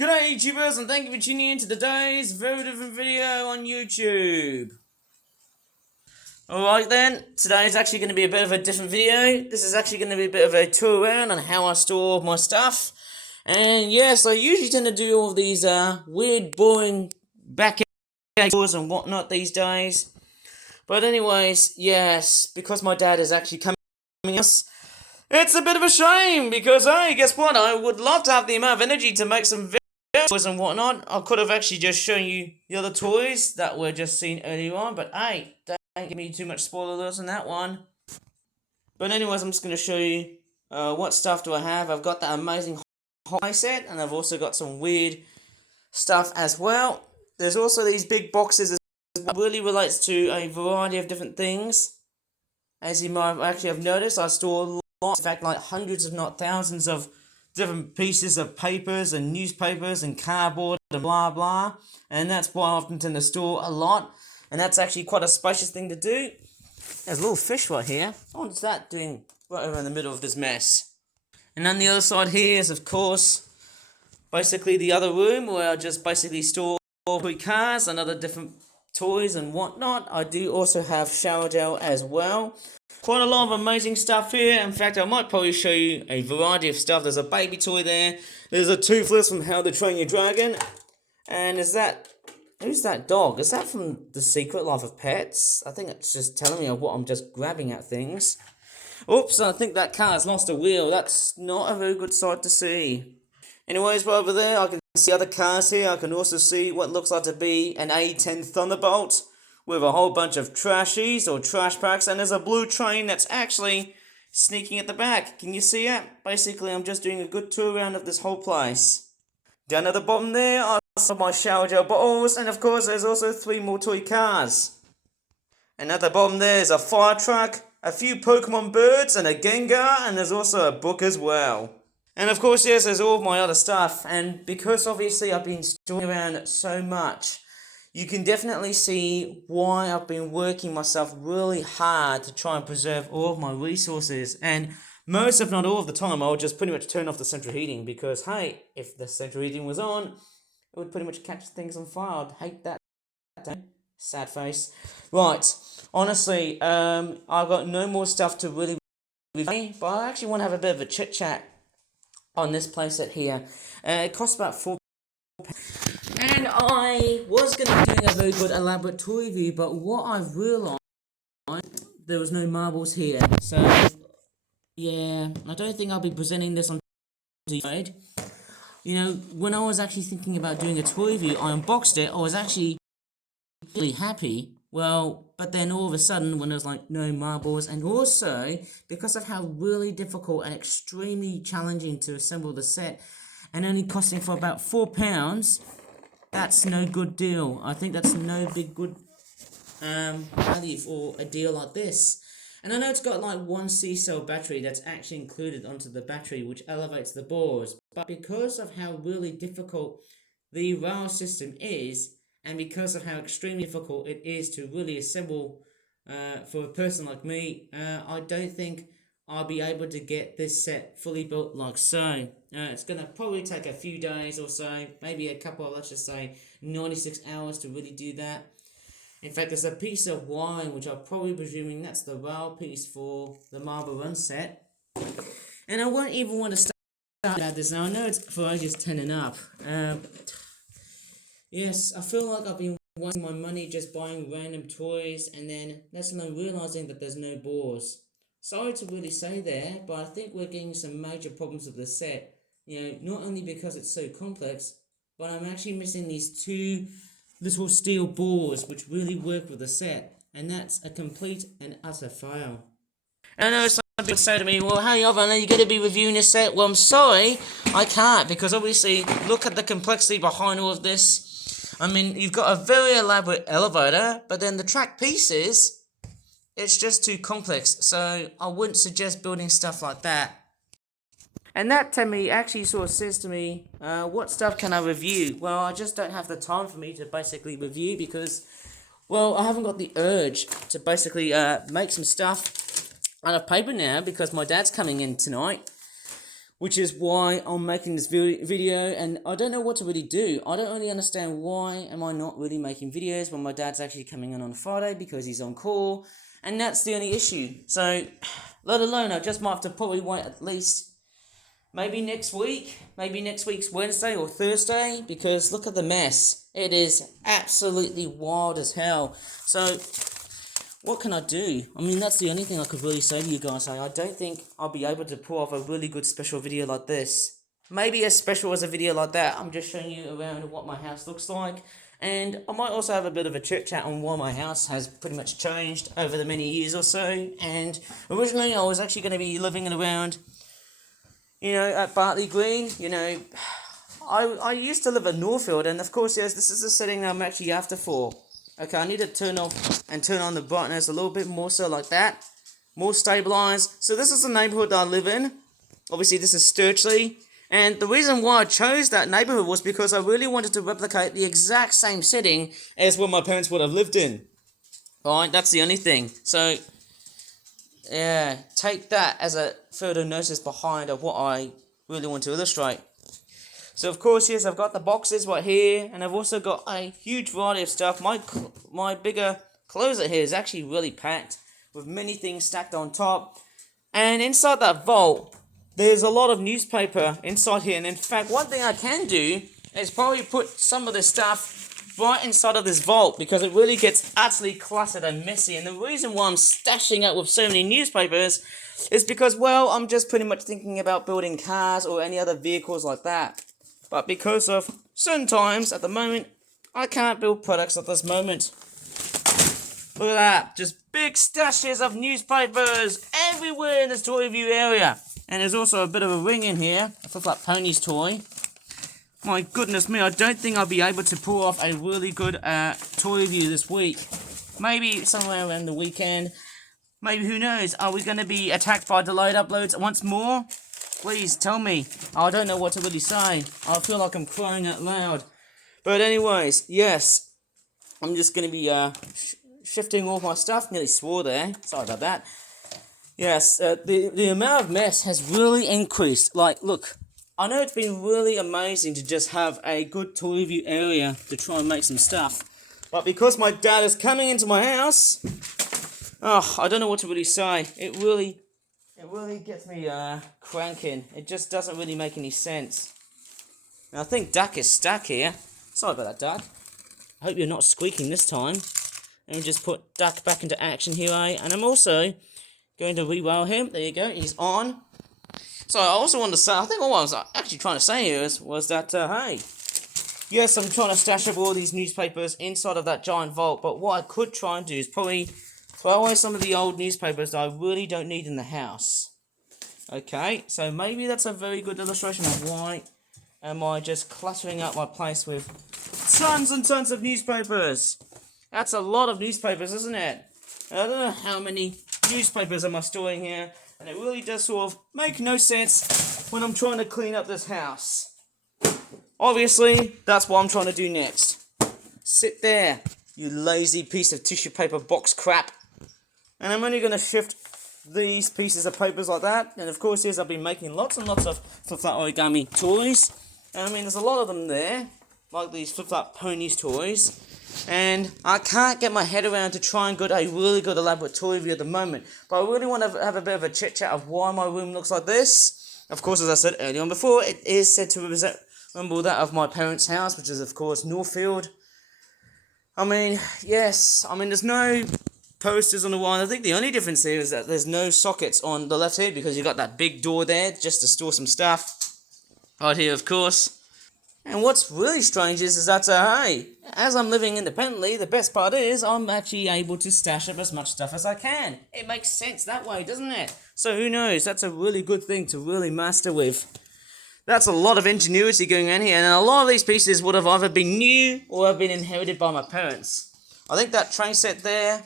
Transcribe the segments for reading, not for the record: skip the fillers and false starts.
G'day YouTubers, and thank you for tuning in to today's very different video on YouTube. Alright then, today's actually going to be a bit of a different video. This is actually going to be a bit of a tour around on how I store my stuff. And yes, I usually tend to do all of these weird, boring back tours and whatnot these days. But anyways, yes, because my dad is actually coming us, it's a bit of a shame because, hey, guess what? I would love to have the amount of energy to make some toys and whatnot. I could have actually just shown you the other toys that were just seen earlier on, but hey, don't give me too much spoilers on that one. But anyways, I'm just going to show you what stuff do I have. I've got that amazing high set, and I've also got some weird stuff as well. There's also these big boxes as well. It really relates to a variety of different things. As you might actually have noticed, I store lots, in fact like hundreds if not thousands of different pieces of papers and newspapers and cardboard and blah blah, and that's why I often tend to store a lot, and that's actually quite a spacious thing to do. There's a little fish right here. What's that doing right over in the middle of this mess? And on the other side here is, of course, basically the other room where I just basically store toy cars and other different toys and whatnot. I do also have shower gel as well. Quite a lot of amazing stuff here. In fact, I might probably show you a variety of stuff. There's a baby toy there. There's a Toothless from How to Train Your Dragon. And is that... who's that dog? Is that from The Secret Life of Pets? I think it's just telling me what I'm just grabbing at things. Oops, I think that car has lost a wheel. That's not a very good sight to see. Anyways, right over there, I can see other cars here. I can also see what looks like to be an A10 Thunderbolt with a whole bunch of trashies or trash packs, and there's a blue train that's actually sneaking at the back. Can you see it? Basically, I'm just doing a good tour around of this whole place. Down at the bottom there, I have my shower gel bottles, and of course, there's also 3 more toy cars. And at the bottom there's a fire truck, a few Pokemon birds, and a Gengar, and there's also a book as well. And of course, yes, there's all of my other stuff, and because obviously I've been storing around so much, you can definitely see why I've been working myself really hard to try and preserve all of my resources. And most, if not all of the time, I'll just pretty much turn off the central heating because, hey, if the central heating was on, it would pretty much catch things on fire. I'd hate that. Sad face. Right, honestly, I've got no more stuff to really but I actually want to have a bit of a chit chat on this playset here. It costs about £4. And I was going to be doing a very good elaborate toy review, but what I've realised, there was no marbles here. So, yeah, I don't think I'll be presenting this on TV. You know, when I was actually thinking about doing a toy review, I unboxed it, I was actually really happy. Well, but then all of a sudden, when there was like no marbles, and also because of how really difficult and extremely challenging to assemble the set, and only costing for about £4, that's no good deal. I think that's no big good value for a deal like this. And I know it's got like one C-cell battery that's actually included onto the battery, which elevates the boards. But because of how really difficult the rail system is, and because of how extremely difficult it is to really assemble for a person like me, I don't think I'll be able to get this set fully built like so. It's going to probably take a few days or so, maybe a couple of, let's just say, 96 hours to really do that. In fact, there's a piece of wire, which I'm probably presuming that's the rail piece for the Marble Run set. And I won't even want to start about this now. I know it's for ages 10 and up. Yes, I feel like I've been wasting my money just buying random toys and then that's when I'm realising that there's no bores. Sorry to really say there, but I think we're getting some major problems with the set. You know, not only because it's so complex, but I'm actually missing these 2 little steel bores which really work with the set, and that's a complete and utter fail. And I know some people say to me, well, hey Ovan, are you going to be reviewing this set? Well, I'm sorry, I can't, because obviously, look at the complexity behind all of this. I mean, you've got a very elaborate elevator, but then the track pieces, it's just too complex, so I wouldn't suggest building stuff like that. And that to me actually sort of says to me, what stuff can I review? Well, I just don't have the time for me to basically review because, well, I haven't got the urge to basically make some stuff out of paper now because my dad's coming in tonight. which is why I'm making this video, and I don't know what to really do. I don't really understand why am I not really making videos when my dad's actually coming in on Friday because he's on call, and that's the only issue. So, let alone, I just might have to probably wait at least maybe next week's Wednesday or Thursday, because look at the mess. It is absolutely wild as hell. So, what can I do? I mean, that's the only thing I could really say to you guys. I don't think I'll be able to pull off a really good special video like this. Maybe as special as a video like that. I'm just showing you around what my house looks like. And I might also have a bit of a chit chat on why my house has pretty much changed over the many years or so. And originally I was actually going to be living in around, at Bartley Green. I used to live at Northfield, and of course, yes, this is the setting I'm actually after for. Okay, I need to turn off and turn on the brightness a little bit more, so like that. More stabilized. So this is the neighborhood that I live in. Obviously, this is Sturchley. And the reason why I chose that neighborhood was because I really wanted to replicate the exact same setting as what my parents would have lived in. Alright, that's the only thing. So, yeah, take that as a further notice behind of what I really want to illustrate. So of course, yes, I've got the boxes right here, and I've also got a huge variety of stuff. My bigger closet here is actually really packed with many things stacked on top. And inside that vault, there's a lot of newspaper inside here. And in fact, one thing I can do is probably put some of this stuff right inside of this vault, because it really gets utterly cluttered and messy. And the reason why I'm stashing up with so many newspapers is because, well, I'm just pretty much thinking about building cars or any other vehicles like that. But because of certain times at the moment, I can't build products at this moment. Look at that. Just big stashes of newspapers everywhere in this toy review area. And there's also a bit of a ring in here. A Flip Flop Ponies toy. My goodness me, I don't think I'll be able to pull off a really good toy review this week. Maybe somewhere around the weekend. Maybe, who knows? Are we going to be attacked by delayed uploads once more? Please tell me. I don't know what to really say. I feel like I'm crying out loud. But anyways, yes. I'm just going to be shifting all my stuff. Nearly swore there. Sorry about that. Yes, the amount of mess has really increased. Like, look. I know it's been really amazing to just have a good toy review area to try and make some stuff. But because my dad is coming into my house, I don't know what to really say. It really gets me cranking. It just doesn't really make any sense. And I think Duck is stuck here. Sorry about that, Duck. I hope you're not squeaking this time. Let me just put Duck back into action here, and I'm also going to re-wire him. There you go, he's on. So I also wanted to say, I think what I was actually trying to say here was that, hey, yes, I'm trying to stash up all these newspapers inside of that giant vault, but what I could try and do is probably throw away some of the old newspapers that I really don't need in the house. Okay, so maybe that's a very good illustration of why am I just cluttering up my place with tons and tons of newspapers. That's a lot of newspapers, isn't it? I don't know how many newspapers am I storing here, and it really does sort of make no sense when I'm trying to clean up this house. Obviously, that's what I'm trying to do next. Sit there, you lazy piece of tissue paper box crap. And I'm only going to shift these pieces of papers like that. And of course, yes, I've been making lots and lots of Flip Flop origami toys. And I mean, there's a lot of them there, like these Flip Flop Ponies toys. And I can't get my head around to try and get a really good elaborate toy review at the moment. But I really want to have a bit of a chit chat of why my room looks like this. Of course, as I said earlier on before, it is said to resemble that of my parents' house, which is of course Northfield. I mean, yes, there's no posters on the wall. I think the only difference here is that there's no sockets on the left here, because you've got that big door there just to store some stuff. Right here, of course. And what's really strange is that, hey, as I'm living independently, the best part is I'm actually able to stash up as much stuff as I can. It makes sense that way, doesn't it? So who knows, that's a really good thing to really master with. That's a lot of ingenuity going on here, and a lot of these pieces would have either been new or have been inherited by my parents. I think that train set there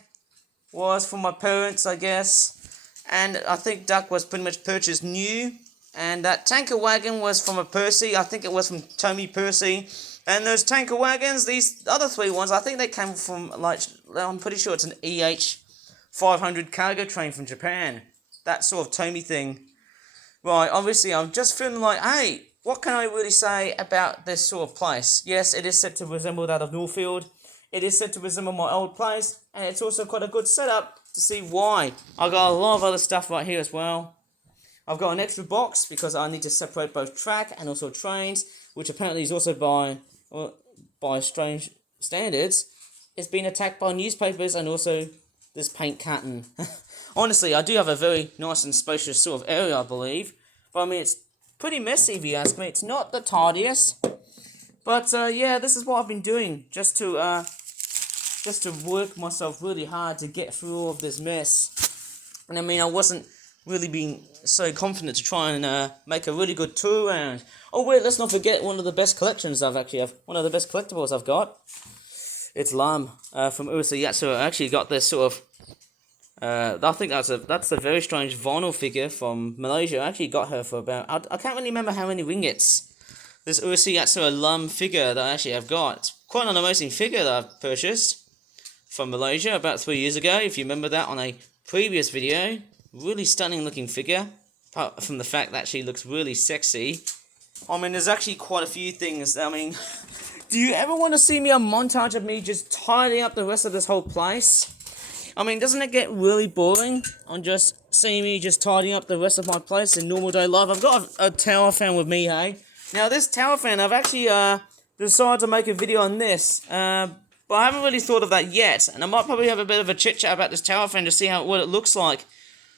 was from my parents, I guess, and I think Duck was pretty much purchased new. And that tanker wagon was from a Percy. I think it was from Tommy Percy. And those tanker wagons, these other three ones, I think they came from, I'm pretty sure it's an EH 500 cargo train from Japan. That sort of Tommy thing. Right, obviously I'm just feeling like, hey, what can I really say about this sort of place? Yes, it is said to resemble that of Northfield. It is said to resemble my old place, and it's also quite a good setup to see why. I got a lot of other stuff right here as well. I've got an extra box because I need to separate both track and also trains, which apparently is also by strange standards, it's been attacked by newspapers and also this paint carton. Honestly, I do have a very nice and spacious sort of area, I believe. But I mean, it's pretty messy if you ask me. It's not the tidiest. But yeah, this is what I've been doing just to work myself really hard to get through all of this mess. And I mean, I wasn't really being so confident to try and make a really good tour around. Oh wait, let's not forget one of the best collections one of the best collectibles I've got. It's Lam from Ursa Yatsura. I actually got this sort of I think that's a very strange vinyl figure from Malaysia. I actually got her for about I can't really remember how many ringgits. This Ursa Yatsura Lam figure that I actually have got. It's quite an amazing figure that I've purchased from Malaysia about 3 years ago. If you remember that on a previous video, really stunning looking figure. Apart from the fact that she looks really sexy. I mean, there's actually quite a few things. I mean, do you ever want to see me a montage of me just tidying up the rest of this whole place? I mean, doesn't it get really boring on just seeing me just tidying up the rest of my place in normal day life? I've got a tower fan with me, hey? Now, this tower fan, I've actually decided to make a video on this, but I haven't really thought of that yet, and I might probably have a bit of a chit-chat about this tower fan to see what it looks like.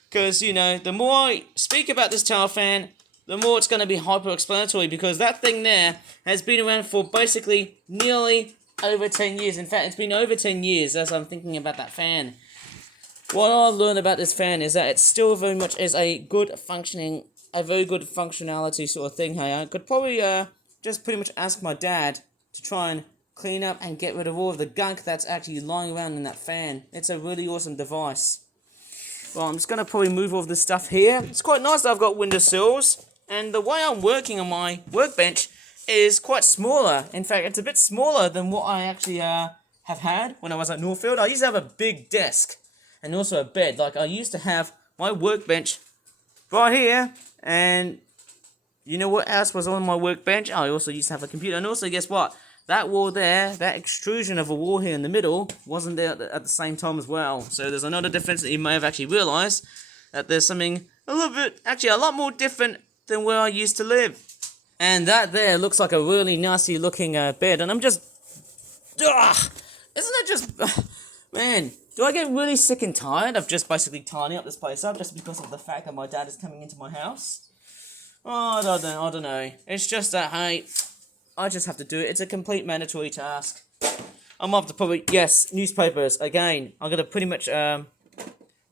Because, you know, the more I speak about this tower fan, the more it's going to be hyper-explanatory, because that thing there has been around for basically nearly over 10 years. In fact, it's been over 10 years as I'm thinking about that fan. What I've learned about this fan is that it still very much is a very good functionality sort of thing. Hey, I could probably just pretty much ask my dad to try and clean up and get rid of all of the gunk that's actually lying around in that fan. It's a really awesome device. Well, I'm just going to probably move all of this stuff here. It's quite nice that I've got windowsills. And the way I'm working on my workbench is quite smaller. In fact, it's a bit smaller than what I actually have had when I was at Northfield. I used to have a big desk and also a bed. Like, I used to have my workbench right here. And you know what else was on my workbench? I also used to have a computer. And also, guess what? That wall there, that extrusion of a wall here in the middle, wasn't there at the same time as well. So there's another difference that you may have actually realised, that there's something a little bit, actually a lot more different than where I used to live. And that there looks like a really nasty looking bed, and I'm just, isn't it just, man, do I get really sick and tired of just basically tidying up this place up just because of the fact that my dad is coming into my house? Oh, I don't know. It's just that, hey, I just have to do it. It's a complete mandatory task. I'm off to probably, yes, newspapers, again. I'm going to pretty much, I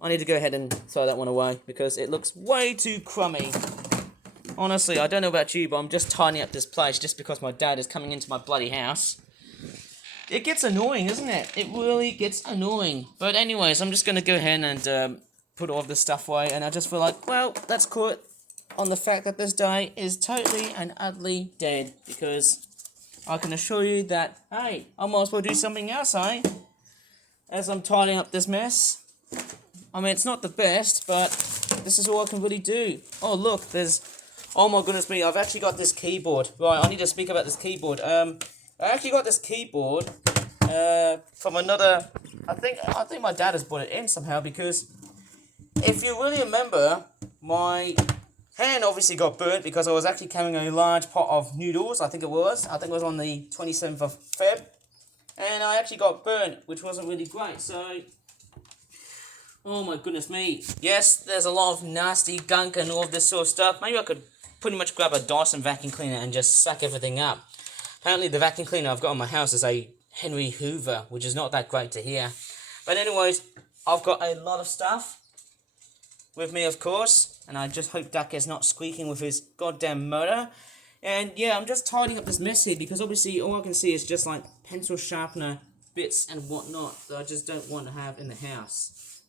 need to go ahead and throw that one away because it looks way too crummy. Honestly, I don't know about you, but I'm just tidying up this place just because my dad is coming into my bloody house. It gets annoying, isn't it? It really gets annoying. But anyways, I'm just going to go ahead and put all of this stuff away, and I just feel like, well, let's call it on the fact that this day is totally and utterly dead, because I can assure you that, hey, I might as well do something else, eh? As I'm tidying up this mess. I mean, it's not the best, but this is all I can really do. Oh, look, oh my goodness me, I've actually got this keyboard. Right, I need to speak about this keyboard. I actually got this keyboard from another, I think my dad has brought it in somehow, because if you really remember, my hand obviously got burnt because I was actually carrying a large pot of noodles, I think it was on the 27th of Feb, and I actually got burnt, which wasn't really great, so, oh my goodness me. Yes, there's a lot of nasty gunk and all of this sort of stuff. Maybe I could pretty much grab a Dyson vacuum cleaner and just suck everything up. Apparently the vacuum cleaner I've got in my house is a Henry Hoover, which is not that great to hear. But anyways, I've got a lot of stuff with me, of course, and I just hope Duck is not squeaking with his goddamn motor. And yeah, I'm just tidying up this mess here because obviously all I can see is just like pencil sharpener bits and whatnot that I just don't want to have in the house.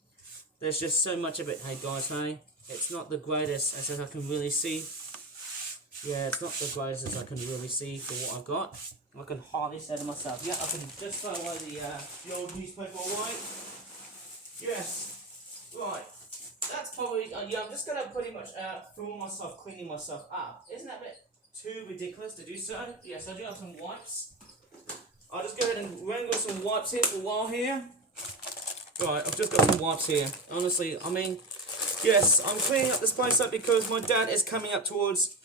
There's just so much of it, hey guys, hey? It's not the greatest as I can really see. Yeah, it's not the greatest as I can really see for what I've got. I can hardly say to myself, yeah, I can just throw away the old newspaper away. Yes, right. that's probably, yeah, I'm just gonna pretty much film myself cleaning myself up. Isn't that a bit too ridiculous to do so? Yes, I do have some wipes. I'll just go ahead and wrangle some wipes here for a while here. Right, I've just got some wipes here. Honestly, I mean, yes, I'm cleaning up this place up because my dad is coming up towards,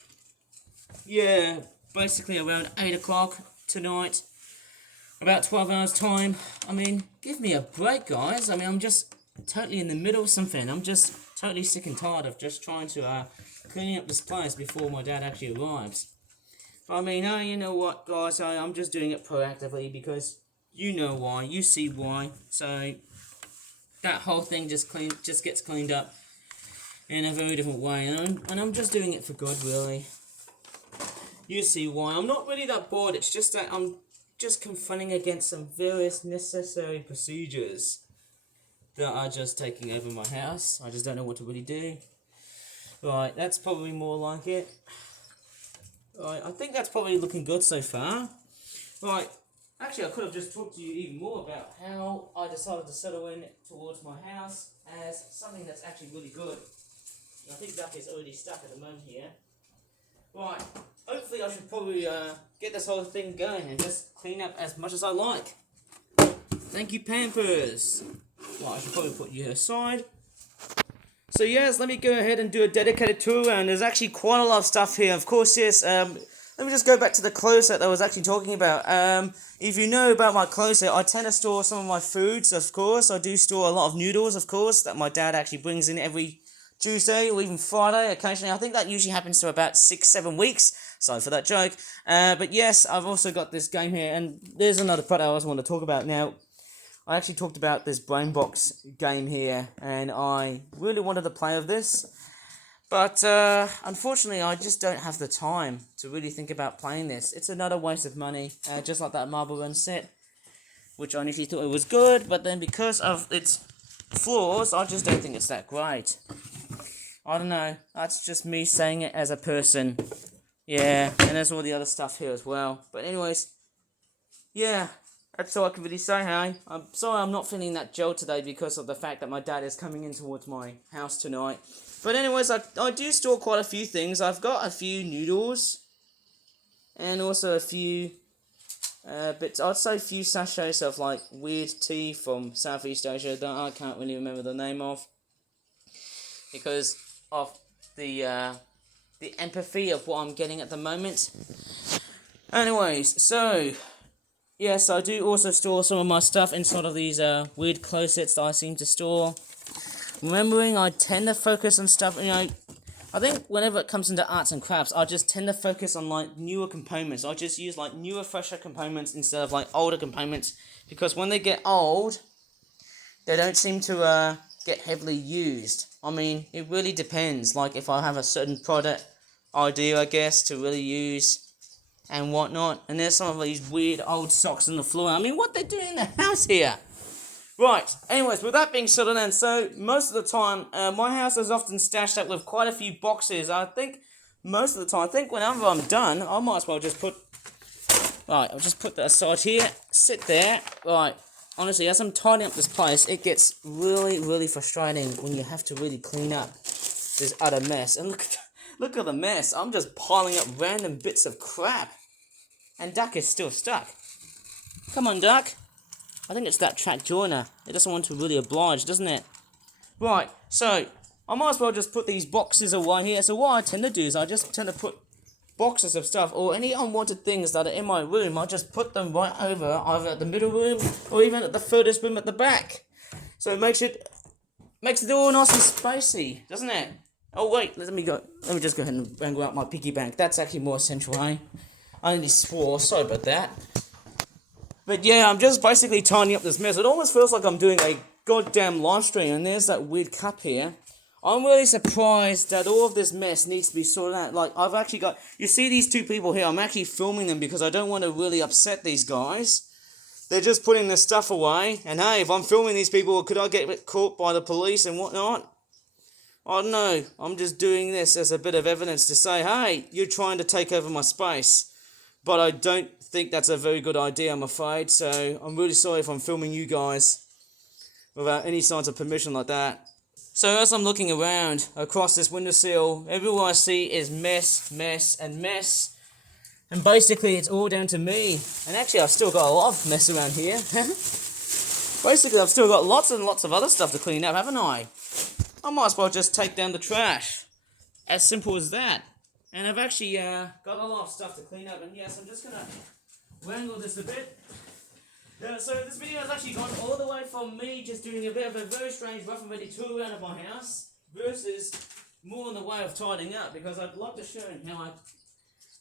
yeah, basically around 8 o'clock tonight. About 12 hours time. I mean, give me a break, guys. I mean, I'm just totally in the middle of something. I'm just totally sick and tired of just trying to clean up this place before my dad actually arrives. I mean, you know what, guys, I'm just doing it proactively because you know why, you see why. So that whole thing just gets cleaned up in a very different way, and I'm just doing it for good, really. You see why. I'm not really that bored. It's just that I'm just confronting against some various necessary procedures that are just taking over my house. I just don't know what to really do. Right, that's probably more like it. Right, I think that's probably looking good so far. Right, actually I could have just talked to you even more about how I decided to settle in towards my house as something that's actually really good. And I think Duck is already stuck at the moment here. Right, hopefully I should probably get this whole thing going and just clean up as much as I like. Thank you, Pampers. Right, I should probably put you aside. So yes, let me go ahead and do a dedicated tour, and there's actually quite a lot of stuff here. Of course, yes, let me just go back to the closet that I was actually talking about. If you know about my closet, I tend to store some of my foods, of course. I do store a lot of noodles, of course, that my dad actually brings in every Tuesday or even Friday occasionally. I think that usually happens to about 6-7 weeks. Sorry for that joke. But yes, I've also got this game here, and there's another product I also want to talk about now. I actually talked about this Brainbox game here, and I really wanted to play with this, but unfortunately I just don't have the time to really think about playing this. It's another waste of money, just like that Marble Run set, which I initially thought it was good, but then because of its flaws, I just don't think it's that great. I don't know, that's just me saying it as a person. Yeah, and there's all the other stuff here as well, but anyways, yeah. That's all I can really say, hey. I'm sorry I'm not feeling that gel today because of the fact that my dad is coming in towards my house tonight. But anyways, I do store quite a few things. I've got a few noodles. And also a few bits. I'd say a few sachets of like weird tea from Southeast Asia that I can't really remember the name of. Because of the empathy of what I'm getting at the moment. Anyways, so yes, I do also store some of my stuff inside of these weird closets that I seem to store. Remembering, I tend to focus on stuff, you know, I think whenever it comes into arts and crafts, I just tend to focus on, like, newer components. I just use, like, newer, fresher components instead of, like, older components. Because when they get old, they don't seem to get heavily used. I mean, it really depends. Like, if I have a certain product idea, I guess, to really use and whatnot. And there's some of these weird old socks on the floor. I mean, what they doing in the house here? Right, anyways, with that being said and done, so most of the time, my house is often stashed up with quite a few boxes. I think most of the time, whenever I'm done, I might as well just put, right, I'll just put that aside here, sit there. Right, honestly, as I'm tidying up this place, it gets really, really frustrating when you have to really clean up this utter mess. And look at the mess. I'm just piling up random bits of crap. And Duck is still stuck. Come on, Duck. I think it's that track joiner. It doesn't want to really oblige, doesn't it? Right, so I might as well just put these boxes away here. So what I tend to do is I just tend to put boxes of stuff or any unwanted things that are in my room. I just put them right over either at the middle room or even at the furthest room at the back. So it makes it all nice and spacey, doesn't it? Oh wait, let me just go ahead and wrangle out my piggy bank. That's actually more essential, eh? I only swore, sorry about that. But yeah, I'm just basically tidying up this mess. It almost feels like I'm doing a goddamn live stream, and there's that weird cup here. I'm really surprised that all of this mess needs to be sorted out. Like, I've actually got, you see these two people here, I'm actually filming them because I don't want to really upset these guys. They're just putting their stuff away, and hey, if I'm filming these people, could I get caught by the police and whatnot? I don't know, I'm just doing this as a bit of evidence to say, hey, you're trying to take over my space. But I don't think that's a very good idea, I'm afraid, so I'm really sorry if I'm filming you guys without any signs of permission like that. So as I'm looking around across this windowsill, everywhere I see is mess, mess, and mess. And basically it's all down to me. And actually I've still got a lot of mess around here. Basically I've still got lots and lots of other stuff to clean up, haven't I? I might as well just take down the trash. As simple as that. And I've actually got a lot of stuff to clean up. And yes, I'm just going to wrangle this a bit. So this video has actually gone all the way from me just doing a bit of a very strange rough and ready tour around of my house versus more in the way of tidying up, because I'd like to show you how I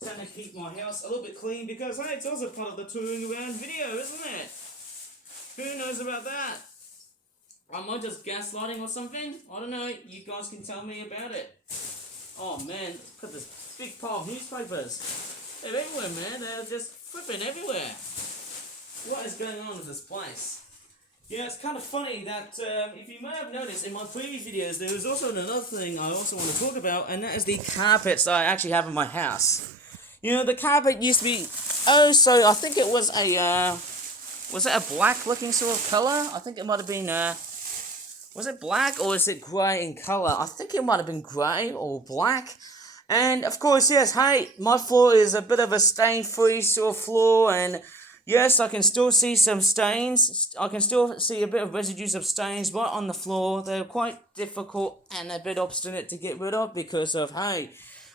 tend to keep my house a little bit clean, because hey, it's also part of the touring around video, isn't it? Who knows about that? Am I just gaslighting or something? I don't know, you guys can tell me about it. Oh man, look at this big pile of newspapers. They're everywhere, man, they're just flipping everywhere. What is going on with this place? Yeah, it's kind of funny that, if you may have noticed in my previous videos, there was also another thing I also want to talk about, and that is the carpets that I actually have in my house. You know, the carpet used to be, I think it was was it a black looking sort of colour? I think it might have been, was it black or is it grey in colour? I think it might have been grey or black. And of course, yes, hey, my floor is a bit of a stain-free sort of floor, and yes, I can still see some stains. I can still see a bit of residues of stains right on the floor. They're quite difficult and a bit obstinate to get rid of because of, hey,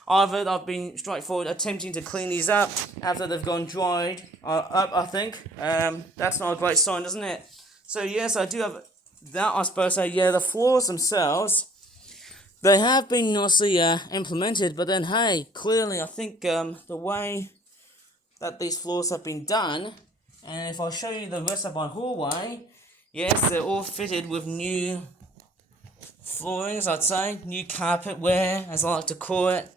either I've been straightforward attempting to clean these up after they've gone dried up, I think. That's not a great sign, isn't it? So yes, I do have that, I suppose. So yeah, the floors themselves, they have been nicely implemented, but then hey, clearly I think the way that these floors have been done, and if I show you the rest of my hallway, yes, they're all fitted with new floorings, I'd say, new carpet wear, as I like to call it,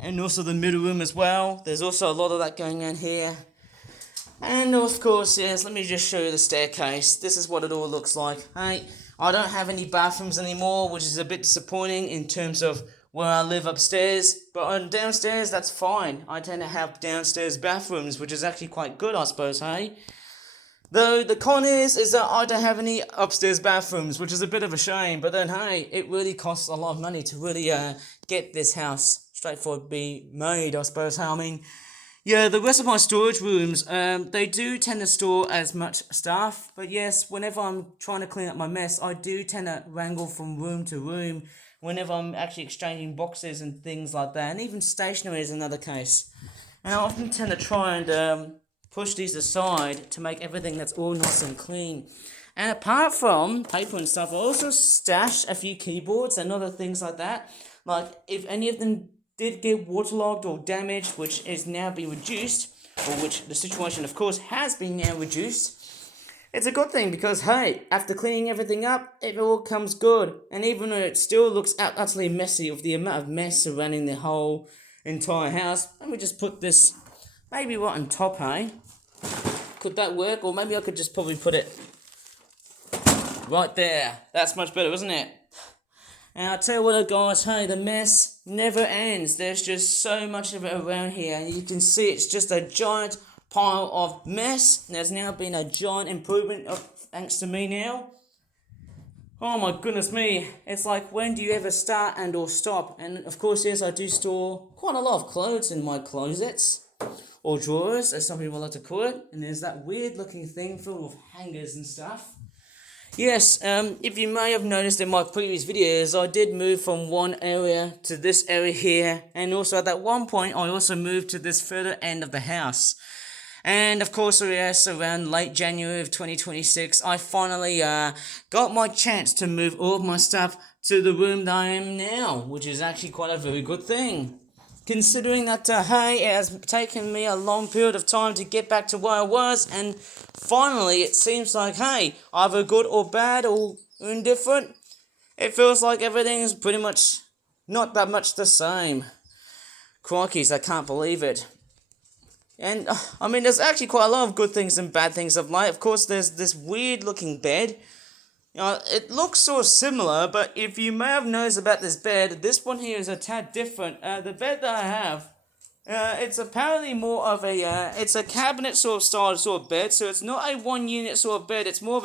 and also the middle room as well. There's also a lot of that going on here. And of course, yes, let me just show you the staircase. This is what it all looks like. Hey, I don't have any bathrooms anymore, which is a bit disappointing in terms of where I live upstairs, but on downstairs, that's fine. I tend to have downstairs bathrooms, which is actually quite good, I suppose, hey? Though the con is that I don't have any upstairs bathrooms, which is a bit of a shame, but then hey, it really costs a lot of money to really get this house straightforward be made, I suppose. I mean, yeah, the rest of my storage rooms, they do tend to store as much stuff, but yes, whenever I'm trying to clean up my mess, I do tend to wrangle from room to room whenever I'm actually exchanging boxes and things like that, and even stationery is another case. And I often tend to try and push these aside to make everything that's all nice and clean. And apart from paper and stuff, I also stash a few keyboards and other things like that. Like, if any of them did get waterlogged or damaged, which is now being reduced, or which the situation, of course, has been now reduced, it's a good thing because, hey, after cleaning everything up, it all comes good. And even though it still looks utterly messy with the amount of mess surrounding the whole entire house, let me just put this maybe right on top, hey? Could that work? Or maybe I could just probably put it right there. That's much better, isn't it? And I'll tell you what, guys, hey, the mess never ends. There's just so much of it around here. And you can see it's just a giant pile of mess. There's now been a giant improvement thanks to me now. Oh my goodness me. It's like, when do you ever start and or stop? And of course, yes, I do store quite a lot of clothes in my closets. Or drawers, as some people like to call it. And there's that weird looking thing filled with hangers and stuff. Yes, if you may have noticed in my previous videos, I did move from one area to this area here. And also at that one point, I also moved to this further end of the house. And of course, yes, around late January of 2026, I finally got my chance to move all of my stuff to the room that I am now, which is actually quite a very good thing. Considering that, hey, it has taken me a long period of time to get back to where I was, and finally it seems like, hey, either good or bad or indifferent, it feels like everything is pretty much not that much the same. Crikeys, I can't believe it. And, I mean, there's actually quite a lot of good things and bad things of life. Of course, there's this weird-looking bed. You know, it looks sort of similar, but if you may have noticed about this bed, this one here is a tad different. The bed that I have, it's apparently more of a, it's a cabinet sort of style sort of bed, so it's not a one-unit sort of bed. It's more of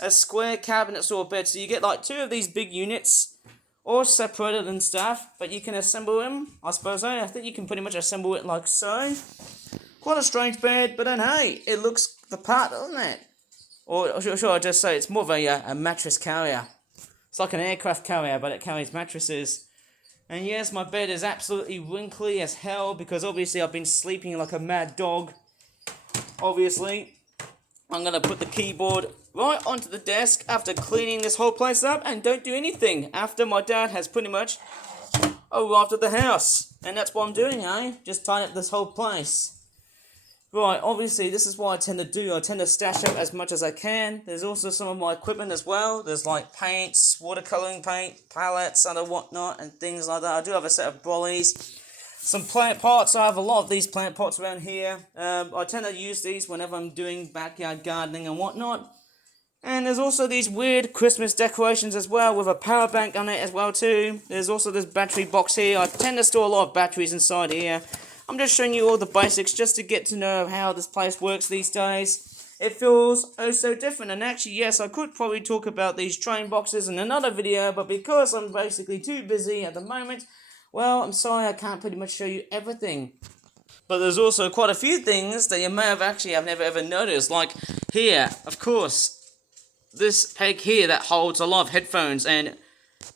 a square cabinet sort of bed. So you get like 2 of these big units, all separated and stuff, but you can assemble them, I suppose. I think you can pretty much assemble it like so. Quite a strange bed, but then hey, it looks the part, doesn't it? Or should I just say it's more of a mattress carrier. It's like an aircraft carrier, but it carries mattresses. And yes, my bed is absolutely wrinkly as hell because obviously I've been sleeping like a mad dog. Obviously, I'm going to put the keyboard right onto the desk after cleaning this whole place up and don't do anything after my dad has pretty much arrived at the house. And that's what I'm doing, just tidying up this whole place. Right, obviously this is what I tend to do. I tend to stash up as much as I can. There's also some of my equipment as well. There's like paints, watercolouring paint, palettes and whatnot and things like that. I do have a set of brollies. Some plant pots. I have a lot of these plant pots around here. I tend to use these whenever I'm doing backyard gardening and whatnot. And there's also these weird Christmas decorations as well with a power bank on it as well too. There's also this battery box here. I tend to store a lot of batteries inside here. I'm just showing you all the basics just to get to know how this place works these days. It feels oh so different, and actually yes, I could probably talk about these train boxes in another video, but because I'm basically too busy at the moment, well, I'm sorry I can't pretty much show you everything. But there's also quite a few things that you may have never ever noticed, like here, of course, this peg here that holds a lot of headphones and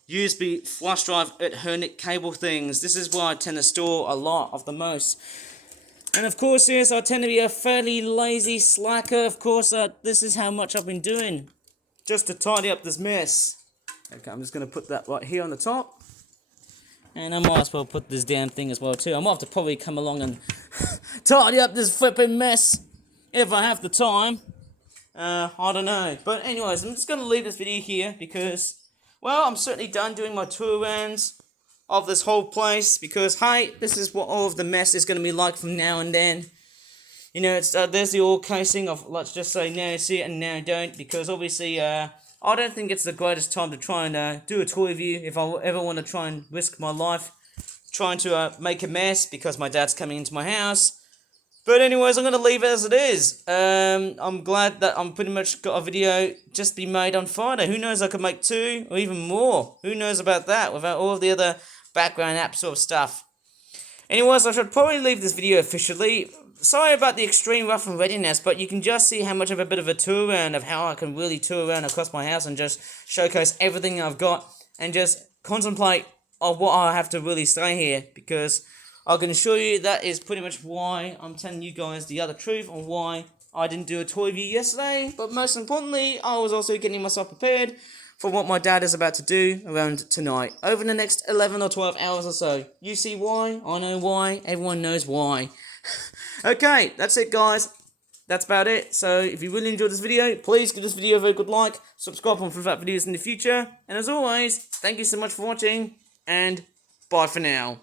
USB flash drive Ethernet cable things. This is where I tend to store a lot of the most. And of course, yes, I tend to be a fairly lazy slacker. Of course, this is how much I've been doing just to tidy up this mess. Okay, I'm just going to put that right here on the top. And I might as well put this damn thing as well too. I might have to probably come along and tidy up this flipping mess if I have the time. I don't know. But anyways, I'm just going to leave this video here because, well, I'm certainly done doing my tour arounds of this whole place because, hey, this is what all of the mess is going to be like from now and then. You know, it's there's the old casing of, let's just say, now see it and now don't, because obviously, I don't think it's the greatest time to try and do a tour review if I ever want to try and risk my life trying to make a mess because my dad's coming into my house. But anyways, I'm going to leave it as it is. I'm glad that I'm pretty much got a video just be made on Friday. Who knows, I could make 2 or even more. Who knows about that without all of the other background app sort of stuff. Anyways, I should probably leave this video officially. Sorry about the extreme rough and readiness, but you can just see how much of a bit of a tour around of how I can really tour around across my house and just showcase everything I've got and just contemplate on what I have to really say here, because I can assure you that is pretty much why I'm telling you guys the other truth on why I didn't do a tour review yesterday. But most importantly, I was also getting myself prepared for what my dad is about to do around tonight. Over the next 11 or 12 hours or so. You see why? I know why. Everyone knows why. Okay, that's it guys. That's about it. So if you really enjoyed this video, please give this video a very good like. Subscribe for further videos in the future. And as always, thank you so much for watching. And bye for now.